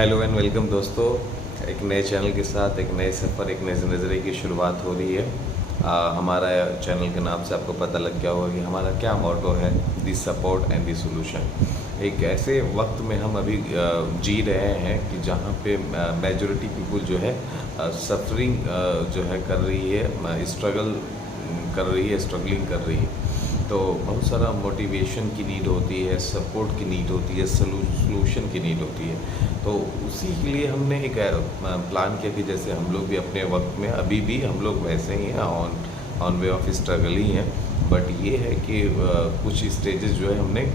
Hello and welcome दोस्तों। एक नए चैनल के साथ एक नए सफ़र, एक नए नज़रिए की शुरुआत हो रही है। हमारा चैनल के नाम से आपको पता लग गया होगा कि हमारा क्या मोटो है, the support and the solution. एक ऐसे वक्त में हम अभी जी रहे हैं कि जहाँ पे मेजॉरिटी पीपल जो है सफरिंग जो है कर रही है, स्ट्रगल कर रही है, स्ट्रगलिंग कर रही है। तो बहुत सारा मोटिवेशन की नीड होती है, सपोर्ट की नीड होती है, सोल्यूशन की नीड होती है। तो उसी के लिए हमने एक प्लान किया कि जैसे हम लोग भी अपने वक्त में अभी भी हम लोग वैसे ही हैं, ऑन वे ऑफ स्ट्रगल ही हैं। बट ये है कि कुछ स्टेजेस जो है हमने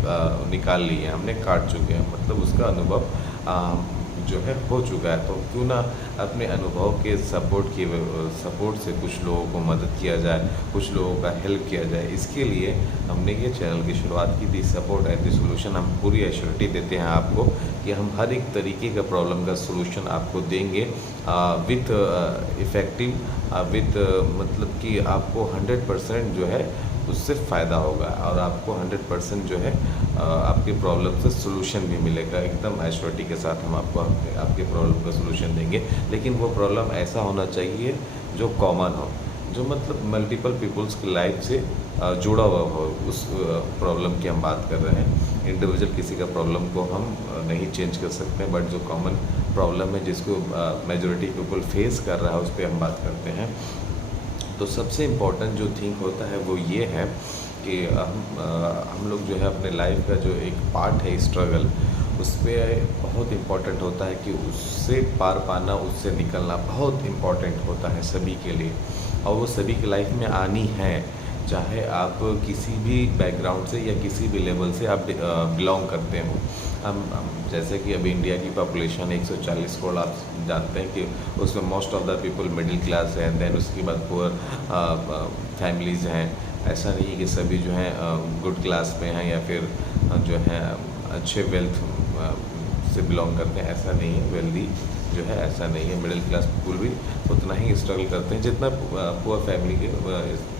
निकाल लिए हैं, हमने काट चुके हैं, मतलब उसका अनुभव जो है हो चुका है। तो क्यों ना अपने अनुभव के सपोर्ट से कुछ लोगों को मदद किया जाए, कुछ लोगों का हेल्प किया जाए। इसके लिए हमने ये चैनल की शुरुआत की थी, सपोर्ट एंड द सोल्यूशन। हम पूरी एश्योरिटी देते हैं आपको कि हम हर एक तरीके का प्रॉब्लम का सोल्यूशन आपको देंगे विथ इफ़ेक्टिव, विथ मतलब कि आपको 100% जो है उससे फ़ायदा होगा और आपको 100% जो है आपके प्रॉब्लम से सोल्यूशन भी मिलेगा। एकदम एश्योरिटी के साथ हम आपको आपके प्रॉब्लम का सोल्यूशन देंगे। लेकिन वो प्रॉब्लम ऐसा होना चाहिए जो कॉमन हो, जो मतलब मल्टीपल पीपल्स की लाइफ से जुड़ा हुआ हो। उस प्रॉब्लम की हम बात कर रहे हैं। इंडिविजुअल किसी का प्रॉब्लम को हम नहीं चेंज कर सकते, बट जो कॉमन प्रॉब्लम है जिसको मेजॉरिटी पीपल फेस कर रहा है उस पर हम बात करते हैं। तो सबसे इम्पोर्टेंट जो थिंग होता है वो ये है कि हम लोग जो है अपने लाइफ का जो एक पार्ट है स्ट्रगल, उस पर बहुत इम्पोर्टेंट होता है कि उससे पार पाना, उससे निकलना बहुत इम्पोर्टेंट होता है सभी के लिए। और वो सभी की लाइफ में आनी है, चाहे आप किसी भी बैकग्राउंड से या किसी भी लेवल से आप बिलोंग करते हो। हम जैसे कि अभी इंडिया की पॉपुलेशन 140 करोड़, आप जानते हैं कि उसमें most of the people middle class है, देन उसके बाद पुअर फैमिलीज़ हैं। ऐसा नहीं है कि सभी जो हैं गुड क्लास में हैं या फिर जो हैं अच्छे वेल्थ से बिलोंग करते हैं, ऐसा नहीं है। वेल्दी जो है ऐसा नहीं है। मिडिल क्लास पीपल भी उतना ही स्ट्रगल करते हैं जितना पुअर फैमिली के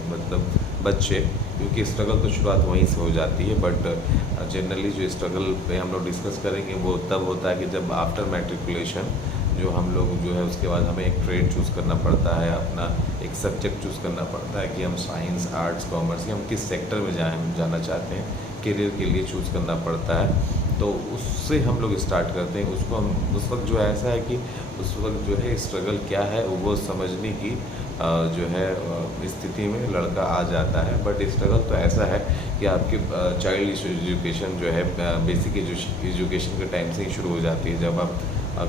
मतलब बच्चे, क्योंकि स्ट्रगल तो शुरुआत वहीं से हो जाती है। बट जनरली जो स्ट्रगल पे हम लोग डिस्कस करेंगे वो तब होता है कि जब आफ्टर मैट्रिकुलेशन जो हम लोग जो है उसके बाद हमें एक ट्रेड चूज़ करना पड़ता है, अपना एक सब्जेक्ट चूज़ करना पड़ता है कि हम साइंस, आर्ट्स, कॉमर्स या हम किस सेक्टर में जाना चाहते हैं, करियर के लिए चूज़ करना पड़ता है। तो उससे हम लोग स्टार्ट करते हैं। उसको हम उस वक्त जो ऐसा है कि उस वक्त जो है स्ट्रगल क्या है वो समझने की जो है स्थिति में लड़का आ जाता है। बट स्ट्रगल तो ऐसा है कि आपके चाइल्ड एजुकेशन जो है बेसिक एजुकेशन के टाइम से ही शुरू हो जाती है। जब आप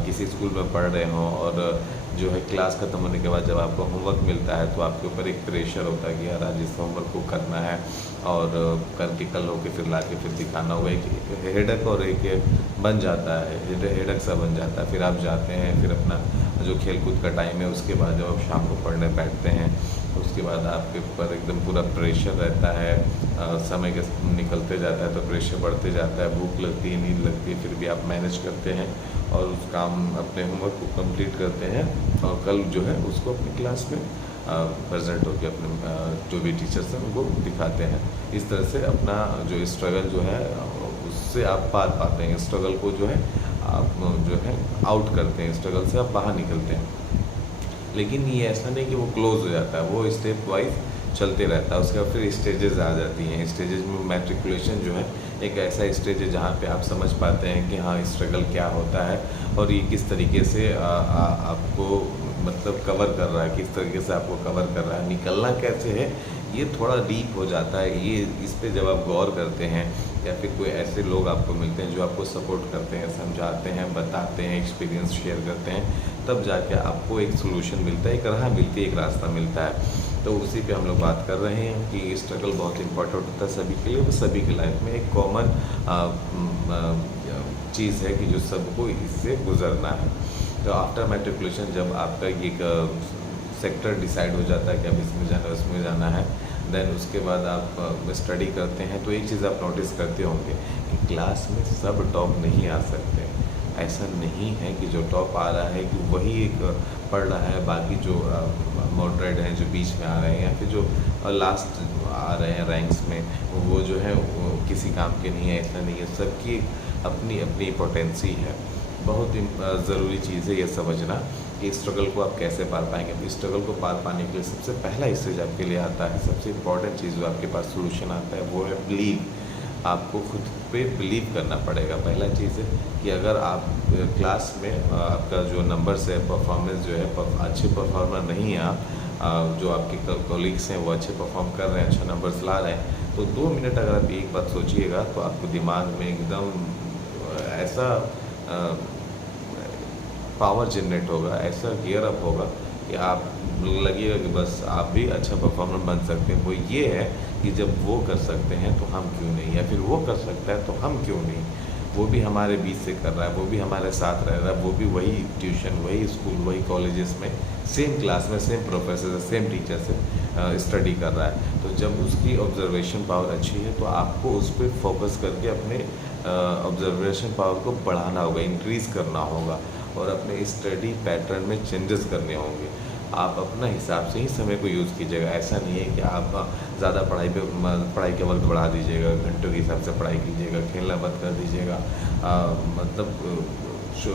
किसी स्कूल में पढ़ रहे हों और जो है क्लास ख़त्म होने के बाद जब आपको होमवर्क मिलता है तो आपके ऊपर एक प्रेशर होता है कि यार आज इस होमवर्क को करना है और करके कल होके फिर ला के फिर दिखाना होगा। एक हेडक और एक बन जाता है, हेडक सा बन जाता है। फिर आप जाते हैं, फिर अपना जो खेल कूद का टाइम है उसके बाद जब आप शाम को पढ़ने बैठते हैं उसके बाद आपके ऊपर एकदम पूरा प्रेशर रहता है। समय के निकलते जाता है तो प्रेशर बढ़ते जाता है, भूख लगती है, नींद लगती है, फिर भी आप मैनेज करते हैं और उस काम अपने होमवर्क को कंप्लीट करते हैं और कल जो है उसको अपनी क्लास में प्रेजेंट होकर अपने जो भी टीचर्स हैं उनको दिखाते हैं। इस तरह से अपना जो स्ट्रगल जो है उससे आप पार पाते हैं। स्ट्रगल को जो है आप जो है आउट करते हैं, स्ट्रगल से आप बाहर निकलते हैं। लेकिन ये ऐसा नहीं कि वो क्लोज हो जाता है, वो स्टेप वाइज चलते रहता है। उसके बाद फिर स्टेजेस आ जाती हैं। स्टेजेस में मैट्रिकुलेशन जो है एक ऐसा स्टेज है जहाँ पे आप समझ पाते हैं कि हाँ स्ट्रगल क्या होता है और ये किस तरीके से आपको मतलब कवर कर रहा है, किस तरीके से आपको कवर कर रहा है, निकलना कैसे है, ये थोड़ा डीप हो जाता है। ये इस पे जब आप गौर करते हैं या फिर कोई ऐसे लोग आपको मिलते हैं जो आपको सपोर्ट करते हैं, समझाते हैं, बताते हैं, एक्सपीरियंस शेयर करते हैं, तब जाके आपको एक सोल्यूशन मिलता है, एक राह मिलती है, एक रास्ता मिलता है। तो उसी पे हम लोग बात कर रहे हैं कि स्ट्रगल बहुत इंपॉर्टेंट होता है सभी के लिए। वो सभी की लाइफ में एक कॉमन चीज़ है कि जो सबको इससे गुजरना है। तो आफ्टर मैट्रिकुलेशन जब आपका एक सेक्टर डिसाइड हो जाता है कि अब इसमें जाना है, उसमें जाना है, देन उसके बाद आप स्टडी करते हैं तो एक चीज़ आप नोटिस करते होंगे कि क्लास में सब टॉप नहीं आ सकते। ऐसा नहीं है कि जो टॉप आ रहा है कि वही एक पढ़ रहा है, बाकी जो मॉडरेट हैं, जो बीच में आ रहे हैं या फिर जो लास्ट आ रहे हैं रैंक्स में, वो जो है वो किसी काम के नहीं है। ऐसा नहीं है, सबकी अपनी अपनी पोटेंसी है। बहुत ही ज़रूरी चीज़ है ये समझना कि स्ट्रगल को आप कैसे पार पाएंगे। तो स्ट्रगल को पार पाने के लिए सबसे पहला स्टेज आपके लिए आता है, सबसे इम्पॉर्टेंट चीज़ जो आपके पास सोल्यूशन आता है वो है बिलीव। आपको खुद पे बिलीव करना पड़ेगा। पहला चीज़ है कि अगर आप क्लास में आपका जो नंबर्स है, परफॉर्मेंस जो है, अच्छे परफॉर्मर नहीं है आप, जो आपके कॉलीग्स हैं वो अच्छे परफॉर्म कर रहे हैं, अच्छा नंबर्स ला रहे हैं, तो 2 मिनट अगर आप एक बात सोचिएगा तो आपको दिमाग में एकदम ऐसा पावर जनरेट होगा, ऐसा गियर अप होगा कि आप लगेगा कि बस आप भी अच्छा परफॉर्मर बन सकते हैं। वो ये है कि जब वो कर सकते हैं तो हम क्यों नहीं, या फिर वो कर सकता है तो हम क्यों नहीं। वो भी हमारे बीच से कर रहा है, वो भी हमारे साथ रह रहा है, वो भी वही ट्यूशन, वही स्कूल, वही कॉलेजेस में सेम क्लास में सेम प्रोफेसर से सेम टीचर से स्टडी कर रहा है। तो जब उसकी ऑब्जर्वेशन पावर अच्छी है तो आपको उस पर फोकस करके अपने ऑब्जर्वेशन पावर को बढ़ाना होगा, इंक्रीज़ करना होगा और अपने स्टडी पैटर्न में चेंजेस करने होंगे। आप अपना हिसाब से ही समय को यूज़ कीजिएगा। ऐसा नहीं है कि आप ज़्यादा पढ़ाई के वक्त बढ़ा दीजिएगा, घंटों के हिसाब से पढ़ाई कीजिएगा, खेलना बंद कर दीजिएगा, मतलब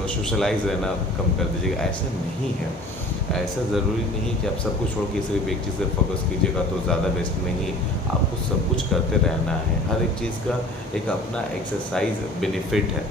सोशलाइज रहना कम कर दीजिएगा। ऐसा नहीं है। ऐसा ज़रूरी नहीं है कि आप सब कुछ छोड़ के सिर्फ एक चीज़ से फोकस कीजिएगा तो ज़्यादा बेस्ट नहीं। आपको सब कुछ करते रहना है। हर एक चीज़ का एक अपना एक्सरसाइज बेनिफिट है।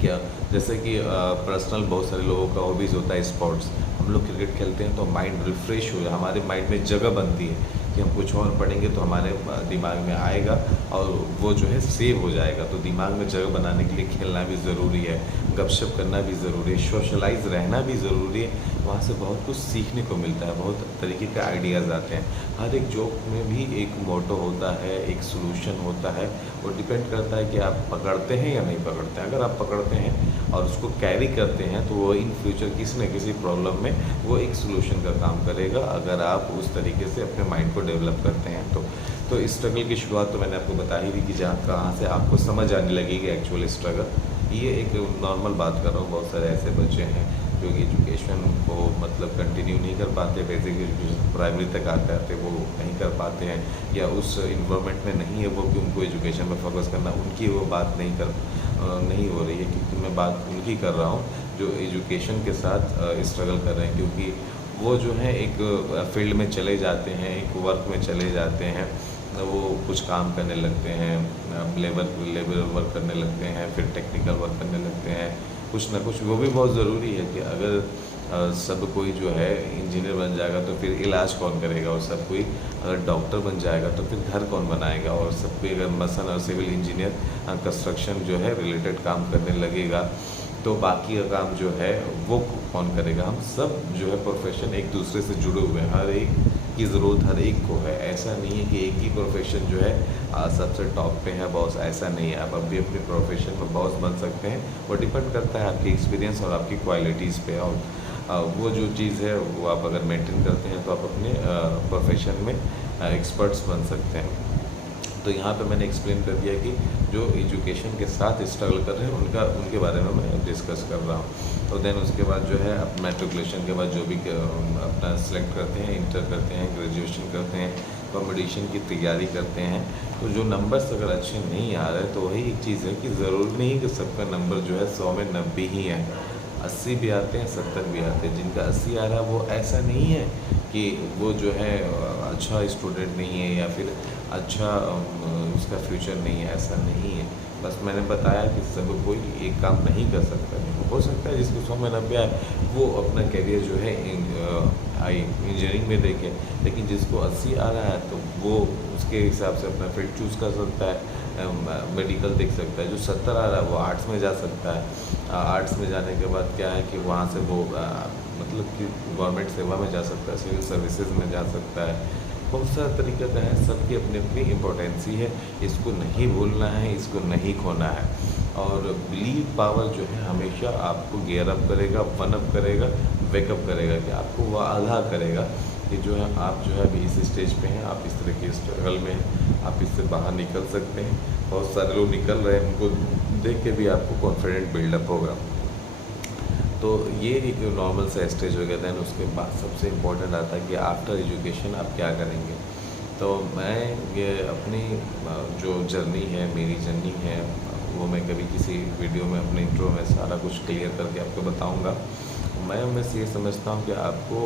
क्या जैसे कि पर्सनल बहुत सारे लोगों का हॉबीज़ होता है स्पोर्ट्स। हम लोग क्रिकेट खेलते हैं तो माइंड रिफ़्रेश हो, हमारे माइंड में जगह बनती है कि हम कुछ और पढ़ेंगे तो हमारे दिमाग में आएगा और वो जो है सेव हो जाएगा। तो दिमाग में जगह बनाने के लिए खेलना भी ज़रूरी है, गपशप करना भी ज़रूरी है, सोशलाइज रहना भी ज़रूरी है। वहाँ से बहुत कुछ सीखने को मिलता है, बहुत तरीके के आइडियाज़ आते हैं। हर एक जोक में भी एक मोटो होता है, एक सोल्यूशन होता है। वो डिपेंड करता है कि आप पकड़ते हैं या नहीं पकड़ते हैं। अगर आप पकड़ते हैं और उसको कैरी करते हैं तो वो इन फ्यूचर किसी न किसी प्रॉब्लम में वो एक सोल्यूशन का काम करेगा, अगर आप उस तरीके से अपने माइंड को डेवलप करते हैं तो इस स्ट्रगल की शुरुआत तो मैंने आपको बता ही दी कि जहाँ कहाँ से आपको समझ आने लगेगी एक्चुअल स्ट्रगल। ये एक नॉर्मल बात कर रहा हूँ। बहुत सारे ऐसे बच्चे हैं जो कि एजुकेशन को मतलब कंटिन्यू नहीं कर पाते, बेसिक एजुकेशन प्राइमरी तक आते आते वो नहीं कर पाते हैं, या उस इन्वायरमेंट में नहीं है वो कि उनको एजुकेशन में फोकस करना। उनकी वो बात नहीं हो रही है, क्योंकि मैं बात उनकी कर रहा हूँ जो एजुकेशन के साथ स्ट्रगल कर रहे हैं। क्योंकि वो जो है एक फील्ड में चले जाते हैं, एक वर्क में चले जाते हैं, वो कुछ काम करने लगते हैं, लेबर वर्क करने लगते हैं, फिर टेक्निकल वर्क करने लगते हैं, कुछ ना कुछ। वो भी बहुत ज़रूरी है कि अगर सब कोई जो है इंजीनियर बन जाएगा तो फिर इलाज कौन करेगा, और सब कोई अगर डॉक्टर बन जाएगा तो फिर घर कौन बनाएगा, और सब कोई अगर मसन और सिविल इंजीनियर कंस्ट्रक्शन जो है रिलेटेड काम करने लगेगा तो बाकी का काम जो है वो कौन करेगा। हम सब जो है प्रोफेशन एक दूसरे से जुड़े हुए हैं, हर एक की ज़रूरत हर एक को है। ऐसा नहीं है कि एक ही प्रोफेशन जो है सबसे टॉप पे है बॉस, ऐसा नहीं है। आप अभी अपने प्रोफेशन में बॉस बन सकते हैं। वो डिपेंड करता है आपकी एक्सपीरियंस और आपकी क्वालिटीज़ पे, और वो जो चीज़ है वो आप अगर मेंटेन करते हैं तो आप अपने प्रोफेशन में एक्सपर्ट्स बन सकते हैं। तो यहाँ पे मैंने एक्सप्लेन कर दिया कि जो एजुकेशन के साथ स्ट्रगल कर रहे हैं उनके बारे में मैं डिस्कस कर रहा हूँ। तो देन उसके बाद जो है अब मैट्रिकुलेशन के बाद जो भी अपना सेलेक्ट करते हैं, इंटर करते हैं, ग्रेजुएशन करते हैं, कॉम्पिटिशन की तैयारी करते हैं, तो जो नंबर्स अगर अच्छे नहीं आ रहे तो वही एक चीज़ है कि ज़रूरी नहीं कि सबका नंबर जो है 100 में 90 ही है। 80 भी आते हैं, 70 भी आते हैं। जिनका 80 आ रहा है वो ऐसा नहीं है कि वो जो है अच्छा स्टूडेंट नहीं है या फिर अच्छा उसका फ्यूचर नहीं है, ऐसा नहीं है। बस मैंने बताया कि सब कोई एक काम नहीं कर सकता। हो सकता है जिसको 100 में 90 आए वो अपना करियर जो है इंजीनियरिंग में देखे, लेकिन जिसको 80 आ रहा है तो वो उसके हिसाब से अपना फील्ड चूज़ कर सकता है, मेडिकल देख सकता है। जो 70 आ रहा है वो आर्ट्स में जा सकता है। आर्ट्स में जाने के बाद क्या है कि वहाँ से वो मतलब कि गवर्नमेंट सेवा में जा सकता है, सिविल सर्विसेज में जा सकता है। बहुत सारा तरीका का है, सबकी अपनी अपनी इम्पोर्टेंसी है। इसको नहीं भूलना है, इसको नहीं खोना है। और बिलीव पावर जो है हमेशा आपको गियर अप करेगा, वन अप करेगा, वेकअप करेगा, कि आपको वह आगाह करेगा कि जो है आप जो है अभी इस स्टेज पे हैं, आप इस तरह की स्ट्रगल में हैं, आप इससे बाहर निकल सकते हैं। बहुत सारे लोग निकल रहे हैं, उनको देख के भी आपको कॉन्फिडेंट बिल्डअप होगा। तो ये एक नॉर्मल सा स्टेज हो गया। दैन उसके बाद सबसे इम्पोर्टेंट आता है कि आफ्टर एजुकेशन आप क्या करेंगे। तो मैं ये अपनी जो जर्नी है, मेरी जर्नी है, वो मैं कभी किसी वीडियो में अपने इंट्रो में सारा कुछ क्लियर करके आपको बताऊंगा। मैं बस ये समझता हूँ कि आपको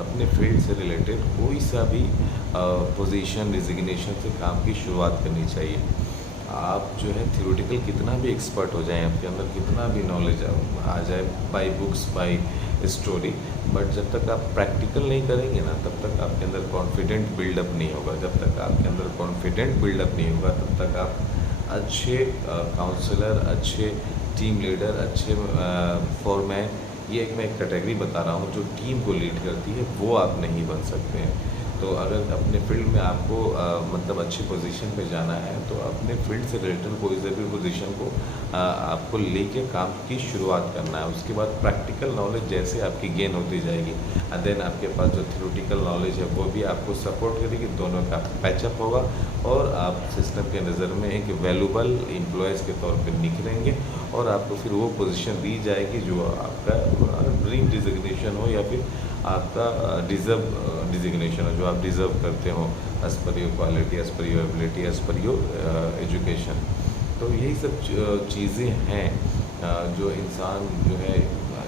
अपने फील्ड से रिलेटेड कोई सा भी पोजीशन डिजिग्नेशन से काम की शुरुआत करनी चाहिए। आप जो है थ्योरेटिकल कितना भी एक्सपर्ट हो जाएं, आपके अंदर कितना भी नॉलेज आ जाए by books by story, but जब तक आप प्रैक्टिकल नहीं करेंगे ना, तब तक आपके अंदर कॉन्फिडेंट बिल्डअप नहीं होगा। जब तक आपके अंदर कॉन्फिडेंट बिल्डअप नहीं होगा, तब तक आप अच्छे काउंसलर, अच्छे टीम लीडर, अच्छे फोरमैन, ये मैं एक कैटेगरी बता रहा हूँ जो टीम को लीड करती है, वो आप नहीं बन सकते हैं। तो अगर अपने फील्ड में आपको मतलब अच्छी पोजीशन पे जाना है, तो अपने फील्ड से रिलेटेड कोई से भी पोजीशन को आपको लेके काम की शुरुआत करना है। उसके बाद प्रैक्टिकल नॉलेज जैसे आपकी गेन होती जाएगी, एंड देन आपके पास जो थ्योरेटिकल नॉलेज है वो भी आपको सपोर्ट करेगी, दोनों का पैचअप होगा और आप सिस्टम के नज़र में एक वैल्यूबल एम्प्लॉयज़ के तौर पर निखरेंगे और आपको फिर वो पोजीशन दी जाएगी जो आपका ड्रीम डिजिग्नेशन हो या फिर आपका डिज़र्व डिजिग्नेशन हो, जो आप डिज़र्व करते हो as per your quality, as per your ability, as per your education. तो यही सब चीज़ें हैं जो इंसान जो है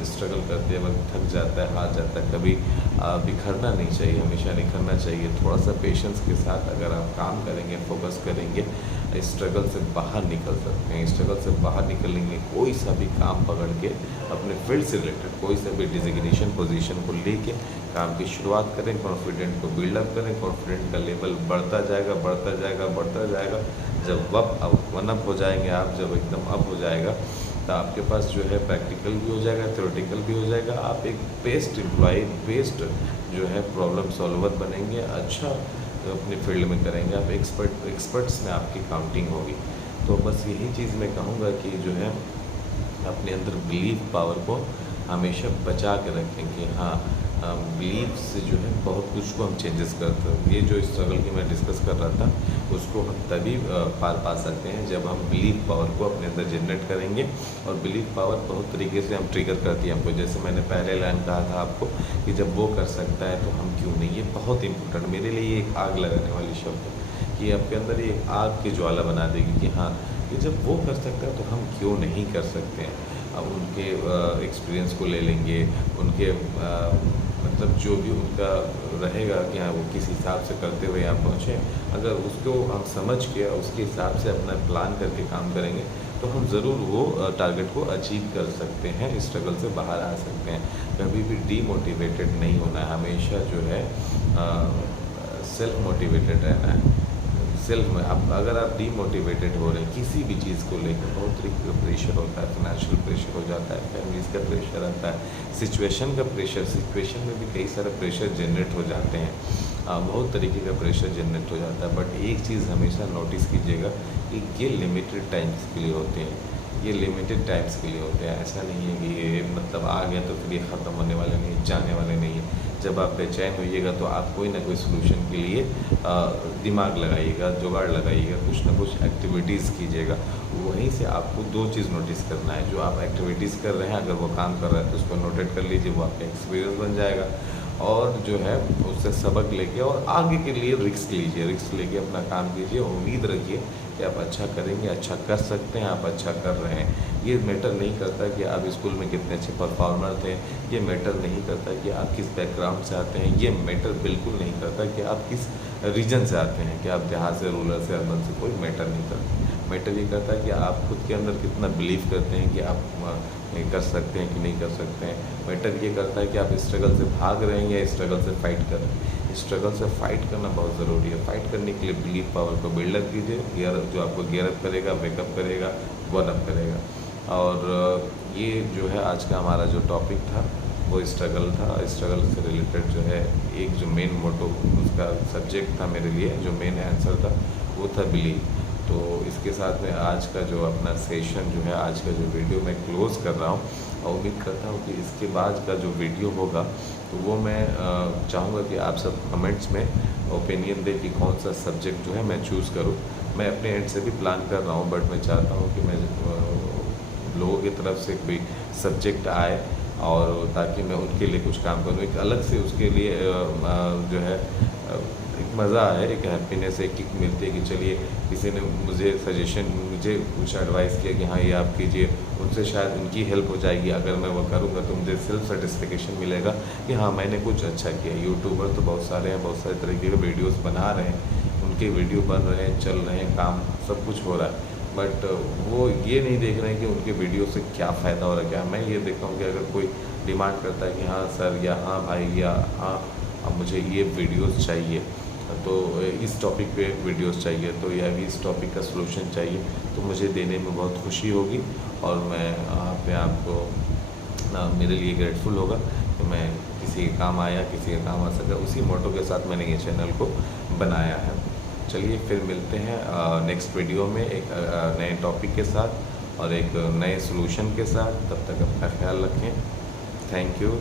स्ट्रगल करते वक्त थक जाता है, हार जाता है। कभी बिखरना नहीं चाहिए, हमेशा निखरना चाहिए। थोड़ा सा पेशेंस के साथ अगर आप काम करेंगे, फोकस करेंगे, स्ट्रगल से बाहर निकल सकते हैं। स्ट्रगल से बाहर निकलेंगे, कोई सा भी काम पकड़ के अपने फील्ड से रिलेटेड कोई सा भी डिजिग्नेशन पोजीशन को लेके काम की शुरुआत करें, कॉन्फिडेंट को बिल्डअप करें। कॉन्फिडेंट का लेवल बढ़ता जाएगा, बढ़ता जाएगा, बढ़ता जाएगा। जब वन अप हो जाएंगे आप, जब एकदम अप हो जाएगा, तो आपके पास जो है प्रैक्टिकल भी हो जाएगा, थ्योरेटिकल भी हो जाएगा। आप एक बेस्ट एम्प्लॉय, बेस्ट जो है प्रॉब्लम सॉल्वर बनेंगे, अच्छा अपने फील्ड में करेंगे आप, एक्सपर्ट्स में आपकी काउंटिंग होगी। तो बस यही चीज़ मैं कहूँगा कि जो है अपने अंदर बिलीव पावर को हमेशा बचा के रखें कि हाँ, बिलीव से जो है बहुत कुछ को हम चेंजेस करते हैं। ये जो स्ट्रगल की मैं डिस्कस कर रहा था, उसको हम तभी पार पा सकते हैं जब हम बिलीव पावर को अपने अंदर जनरेट करेंगे। और बिलीव पावर बहुत तरीके से हम ट्रिगर करती है हमको। जैसे मैंने पहले लाइन कहा था आपको कि जब वो कर सकता है तो हम क्यों नहीं। ये बहुत इंपॉर्टेंट मेरे लिए एक आग लगाने वाली शब्द है कि आपके अंदर ये आग की ज्वाला बना देगी कि हाँ, कि जब वो कर सकता है तो हम क्यों नहीं कर सकते हैं। अब उनके एक्सपीरियंस को ले लेंगे, उनके मतलब जो भी उनका रहेगा कि हाँ वो किस हिसाब से करते हुए यहाँ पहुँचे, अगर उसको हम समझ के उसके हिसाब से अपना प्लान करके काम करेंगे तो हम ज़रूर वो टारगेट को अचीव कर सकते हैं, स्ट्रगल से बाहर आ सकते हैं। कभी भी डीमोटिवेटेड नहीं होना है, हमेशा जो है सेल्फ मोटिवेटेड रहना है। सेल्फ में आप अगर आप डीमोटिवेटेड हो रहे हैं किसी भी चीज़ को लेकर, बहुत तरीके का प्रेशर होता है, फाइनेंशियल प्रेशर हो जाता है, फैमिलीज़ का प्रेशर आता है, सिचुएशन का प्रेशर, सिचुएशन में भी कई सारे प्रेशर जनरेट हो जाते हैं, बहुत तरीके का प्रेशर जनरेट हो जाता है। बट एक चीज़ हमेशा नोटिस कीजिएगा कि ये लिमिटेड टाइम्स के लिए होते हैं, ये लिमिटेड टाइम्स के लिए होते हैं। ऐसा नहीं है कि ये मतलब आ गया तो फिर ये ख़त्म होने वाले नहीं, जाने वाले नहीं है। जब आप बेचैन होइएगा तो आप कोई ना कोई सलूशन के लिए दिमाग लगाइएगा, जुगाड़ लगाइएगा, कुछ ना कुछ एक्टिविटीज़ कीजिएगा। वहीं से आपको दो चीज़ नोटिस करना है। जो आप एक्टिविटीज़ कर रहे हैं, अगर वो काम कर रहा है तो उसको नोटेट कर लीजिए, वो आपका एक्सपीरियंस बन जाएगा। और जो है उससे सबक लेके और आगे के लिए रिस्क लीजिए, रिस्क लेके अपना काम कीजिए, उम्मीद रखिए कि आप अच्छा करेंगे, अच्छा कर सकते हैं, आप अच्छा कर रहे हैं। ये मैटर नहीं करता कि आप स्कूल में कितने अच्छे परफॉर्मर थे, ये मैटर नहीं करता कि आप किस बैकग्राउंड से आते हैं, ये मैटर बिल्कुल नहीं करता कि आप किस रीजन से आते हैं, कि आप देहात से, रूरल से, अर्बन से, कोई मैटर नहीं करता। मैटर ये करता है कि आप खुद के अंदर कितना बिलीव करते हैं कि आप कर सकते हैं कि नहीं कर सकते हैं। मैटर ये करता है कि आप स्ट्रगल से भाग रहे हैं या स्ट्रगल से फाइट कर रहे हैं। स्ट्रगल से फाइट करना बहुत ज़रूरी है। फाइट करने के लिए बिलीव पावर को बिल्डअप कीजिए, गियर जो आपको गियरअप करेगा, वेकअप करेगा, वन अप करेगा। और ये जो है आज का हमारा जो टॉपिक था वो स्ट्रगल था। स्ट्रगल से रिलेटेड जो है एक जो मेन मोटो उसका सब्जेक्ट था मेरे लिए, जो मेन आंसर था वो था बिलीव। तो इसके साथ में आज का जो अपना सेशन जो है, आज का जो वीडियो मैं क्लोज़ कर रहा हूँ और उम्मीद करता हूँ कि इसके बाद का जो वीडियो होगा तो वो मैं चाहूँगा कि आप सब कमेंट्स में ओपिनियन दें कि कौन सा सब्जेक्ट जो है मैं चूज़ करूँ। मैं अपने एंड से भी प्लान कर रहा हूँ, बट मैं चाहता हूँ कि मैं लोगों की तरफ से कोई सब्जेक्ट आए और ताकि मैं उनके लिए कुछ काम करूँ। एक अलग से उसके लिए जो है एक मज़ा आया, एक हैप्पीनेस, एक किक मिलती है कि चलिए किसी ने मुझे सजेशन, मुझे कुछ एडवाइस किया कि हाँ ये आप कीजिए, उनसे शायद उनकी हेल्प हो जाएगी। अगर मैं वो करूँगा तो मुझे सेल्फ सेटिस्फिकेशन मिलेगा कि हाँ मैंने कुछ अच्छा किया। यूट्यूबर तो बहुत सारे हैं, बहुत सारे तरीके के वीडियोज़ बना रहे हैं, उनके वीडियो बन रहे हैं, चल रहे हैं, काम सब कुछ हो रहा है, बट वो ये नहीं देख रहे हैं कि उनके वीडियो से क्या फ़ायदा हो रहा है। क्या मैं ये देखता हूँ कि अगर कोई डिमांड करता है कि हाँ सर या हाँ भाई या हाँ अब मुझे ये वीडियोस चाहिए, तो इस टॉपिक पे वीडियोस चाहिए, तो या इस टॉपिक का सलूशन चाहिए, तो मुझे देने में बहुत खुशी होगी और मैं अपने आप को मेरे लिए ग्रेटफुल होगा कि मैं किसी के काम आया, किसी के काम आ सका। उसी मोटो के साथ मैंने ये चैनल को बनाया है। चलिए फिर मिलते हैं नेक्स्ट वीडियो में एक नए टॉपिक के साथ और एक नए सलूशन के साथ। तब तक अपना ख्याल रखें। Thank you.